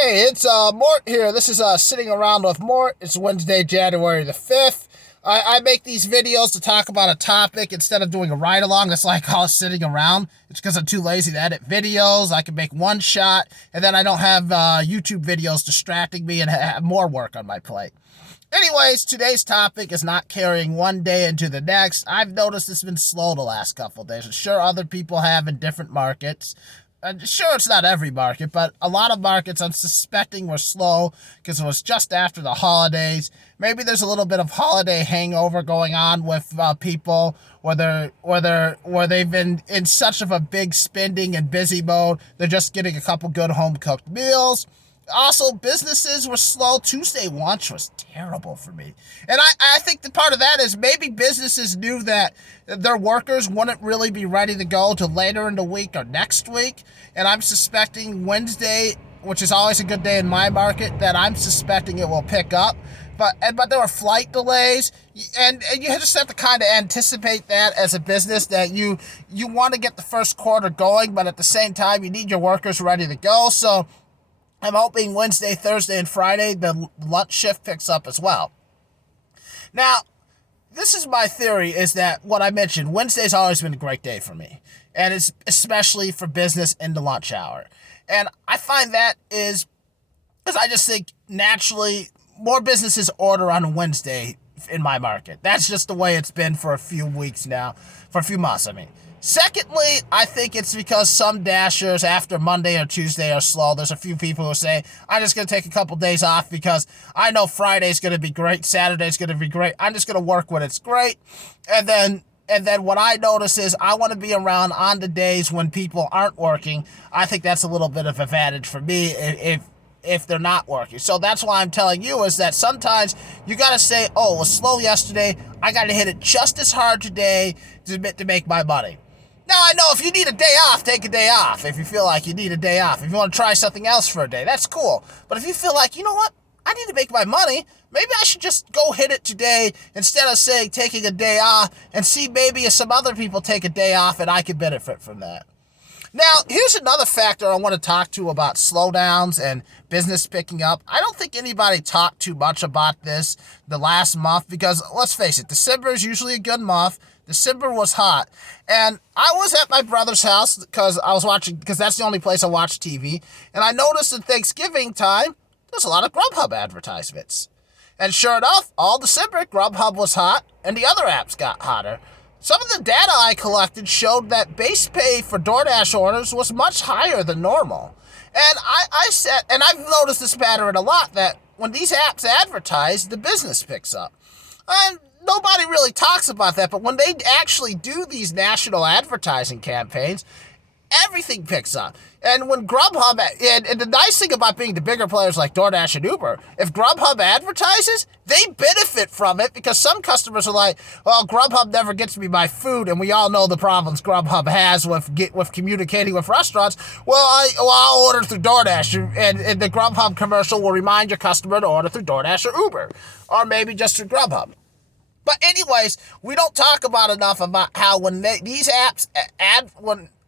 Hey, it's Mort here. This is Sitting Around with Mort. It's Wednesday, January the 5th. I make these videos to talk about a topic instead of doing a ride-along. That's why I call it Sitting Around. It's because I'm too lazy to edit videos. I can make one shot, and then I don't have YouTube videos distracting me and have more work on my plate. Anyways, today's topic is not carrying one day into the next. I've noticed it's been slow the last couple of days. I'm sure other people have in different markets. Sure, it's not every market, but a lot of markets I'm suspecting were slow because it was just after the holidays. Maybe there's a little bit of holiday hangover going on with people where they've been in such of a big spending and busy mode. They're just getting a couple good home cooked meals. Also, businesses were slow. Tuesday lunch was terrible for me. And I think the part of that is maybe businesses knew that their workers wouldn't really be ready to go till later in the week or next week. And I'm suspecting Wednesday, which is always a good day in my market, that I'm suspecting it will pick up. But there were flight delays, and you just have to kind of anticipate that as a business, that you want to get the first quarter going, but at the same time, you need your workers ready to go. So I'm hoping Wednesday, Thursday, and Friday, the lunch shift picks up as well. Now, this is my theory, is that what I mentioned, Wednesday's always been a great day for me. And it's especially for business in the lunch hour. And I find that is, because I just think naturally more businesses order on a Wednesday in my market. That's just the way it's been for a few weeks now, for a few months, I mean. Secondly, I think it's because some dashers after Monday or Tuesday are slow. There's a few people who say, I'm just going to take a couple days off because I know Friday's going to be great, Saturday's going to be great. I'm just going to work when it's great. And then what I notice is I want to be around on the days when people aren't working. I think that's a little bit of advantage for me if they're not working. So that's why I'm telling you is that sometimes you got to say, oh, it was slow yesterday. I got to hit it just as hard today to make my money. Now, I know if you need a day off, take a day off. If you feel like you need a day off. If you want to try something else for a day, that's cool. But if you feel like, you know what, I need to make my money, maybe I should just go hit it today instead of saying taking a day off and see maybe if some other people take a day off and I could benefit from that. Now, here's another factor I want to talk to about slowdowns and business picking up. I don't think anybody talked too much about this the last month because, let's face it, December is usually a good month. December was hot. And I was at my brother's house because that's the only place I watch TV. And I noticed in Thanksgiving time, there's a lot of Grubhub advertisements. And sure enough, all December, Grubhub was hot and the other apps got hotter. Some of the data I collected showed that base pay for DoorDash orders was much higher than normal. And I said, and I've noticed this pattern a lot, that when these apps advertise, the business picks up. And nobody really talks about that, but when they actually do these national advertising campaigns, everything picks up. And when Grubhub, and the nice thing about being the bigger players like DoorDash and Uber, if Grubhub advertises, they benefit from it because some customers are like, well, Grubhub never gets me my food, and we all know the problems Grubhub has with communicating with restaurants. Well, I'll order through DoorDash, and the Grubhub commercial will remind your customer to order through DoorDash or Uber, or maybe just through Grubhub. But anyways, we don't talk about enough about how when these apps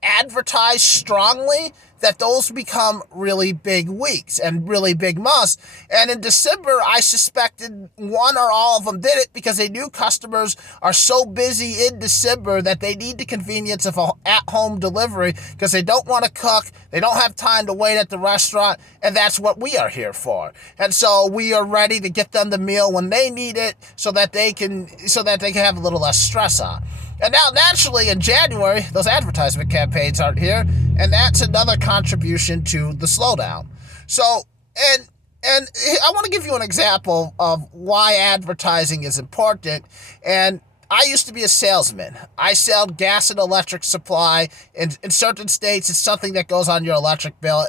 advertise strongly, that those become really big weeks and really big months. And in December, I suspected one or all of them did it because they knew customers are so busy in December that they need the convenience of an at-home delivery because they don't want to cook, they don't have time to wait at the restaurant, and that's what we are here for. And so we are ready to get them the meal when they need it so that they can have a little less stress on. And now, naturally, in January, those advertisement campaigns aren't here, and that's another contribution to the slowdown. So, and I want to give you an example of why advertising is important. And I used to be a salesman. I sell gas and electric supply. In certain states, it's something that goes on your electric bill.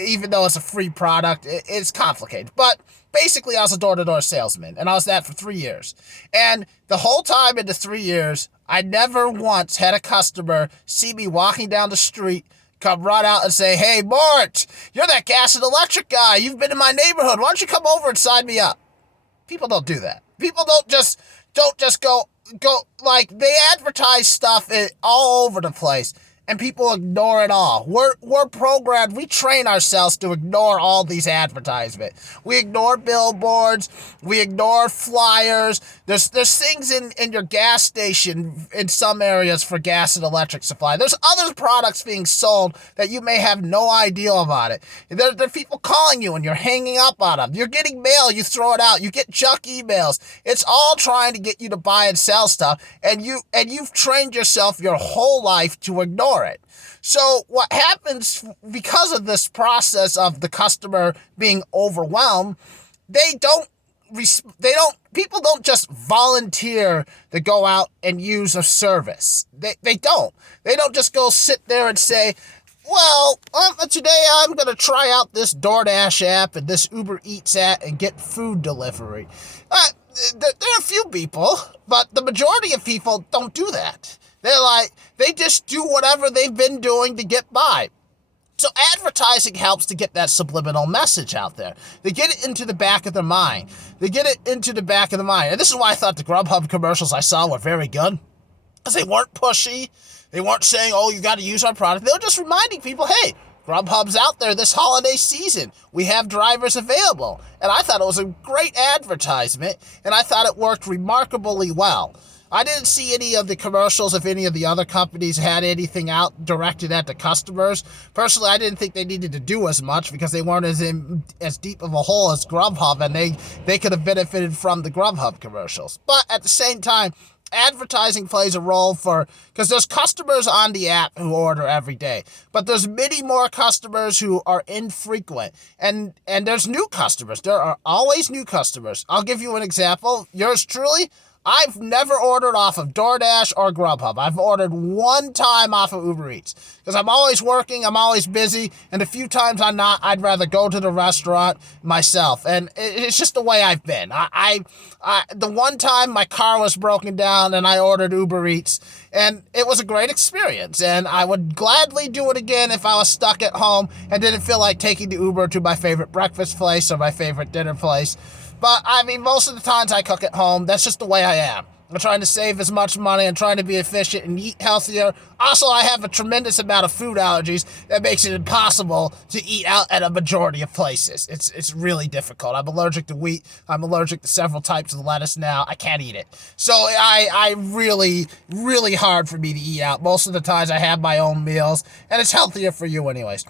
Even though it's a free product, it's complicated. But basically, I was a door-to-door salesman, and I was that for 3 years. And the whole time in the 3 years, I never once had a customer see me walking down the street, come run out and say, hey, Mort, you're that gas and electric guy. You've been in my neighborhood. Why don't you come over and sign me up? People don't do that. People don't just go, like, they advertise stuff all over the place. and people ignore it all. We're programmed, we train ourselves to ignore all these advertisements. We ignore billboards, we ignore flyers. There's things in your gas station in some areas for gas and electric supply. There's other products being sold that you may have no idea about it. There are people calling you and you're hanging up on them. You're getting mail, you throw it out. You get junk emails. It's all trying to get you to buy and sell stuff, and you've trained yourself your whole life to ignore it. So what happens because of this process of the customer being overwhelmed, people don't just volunteer to go out and use a service. They don't just go sit there and say, well, today I'm going to try out this DoorDash app and this Uber Eats app and get food delivery. There are a few people, but the majority of people don't do that. They just do whatever they've been doing to get by. So advertising helps to get that subliminal message out there. They get it into the back of their mind. And this is why I thought the Grubhub commercials I saw were very good. Because they weren't pushy. They weren't saying, oh, you got to use our product. They were just reminding people, hey, Grubhub's out there this holiday season. We have drivers available. And I thought it was a great advertisement, and I thought it worked remarkably well. I didn't see any of the commercials if any of the other companies had anything out directed at the customers. Personally, I didn't think they needed to do as much because they weren't as deep of a hole as Grubhub, and they could have benefited from the Grubhub commercials. But at the same time, advertising plays a role because there's customers on the app who order every day, but there's many more customers who are infrequent, and there's new customers. There are always new customers. I'll give you an example. Yours truly, I've never ordered off of DoorDash or Grubhub. I've ordered one time off of Uber Eats because I'm always working, I'm always busy, and a few times I'm not, I'd rather go to the restaurant myself. And it's just the way I've been. The one time my car was broken down and I ordered Uber Eats, and it was a great experience. And I would gladly do it again if I was stuck at home and didn't feel like taking the Uber to my favorite breakfast place or my favorite dinner place. But, I mean, most of the times I cook at home. That's just the way I am. I'm trying to save as much money. I'm trying to be efficient and eat healthier. Also, I have a tremendous amount of food allergies that makes it impossible to eat out at a majority of places. It's really difficult. I'm allergic to wheat. I'm allergic to several types of lettuce now. I can't eat it. So I really, really hard for me to eat out. Most of the times I have my own meals, and it's healthier for you anyways.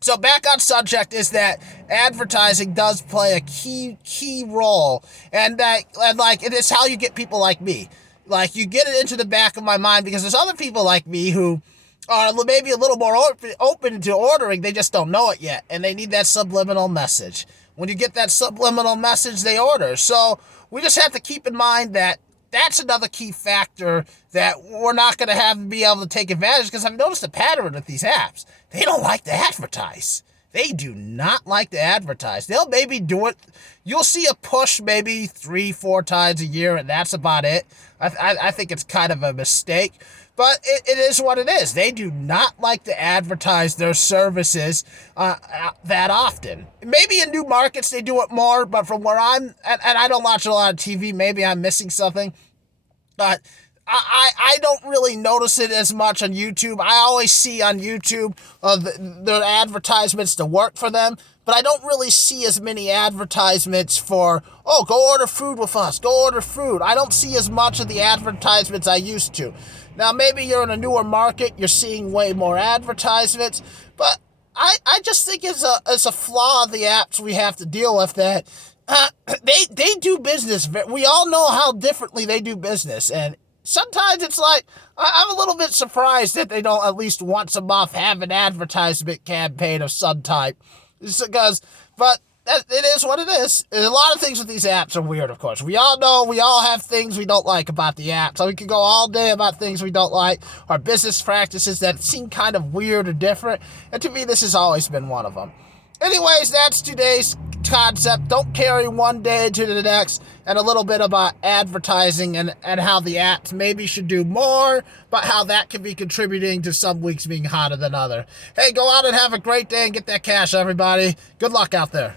So back on subject is that advertising does play a key role, and it is how you get people like me. Like, you get it into the back of my mind because there's other people like me who are maybe a little more open to ordering. They just don't know it yet, and they need that subliminal message. When you get that subliminal message, they order. So we just have to keep in mind that that's another key factor that we're not going to be able to take advantage, because I've noticed a pattern with these apps. They don't like to advertise. They do not like to advertise. They'll maybe do it. You'll see a push maybe 3-4 times a year, and that's about it. I think it's kind of a mistake, but it is what it is. They do not like to advertise their services that often. Maybe in new markets they do it more, but from where and I don't watch a lot of TV, maybe I'm missing something, but I don't really notice it as much on YouTube. I always see on YouTube their advertisements to work for them, but I don't really see as many advertisements for, oh, go order food with us, go order food. I don't see as much of the advertisements I used to. Now, maybe you're in a newer market, you're seeing way more advertisements, but I just think it's a flaw of the apps we have to deal with, that they do business. We all know how differently they do business, and sometimes it's like, I'm a little bit surprised that they don't at least once a month have an advertisement campaign of some type. But it is what it is. And a lot of things with these apps are weird, of course. We all know, we all have things we don't like about the app. So we could go all day about things we don't like, or business practices that seem kind of weird or different. And to me, this has always been one of them. Anyways, that's today's concept. Don't carry one day to the next, and a little bit about advertising and how the apps maybe should do more, but how that can be contributing to some weeks being hotter than other. Hey, go out and have a great day and get that cash, everybody. Good luck out there.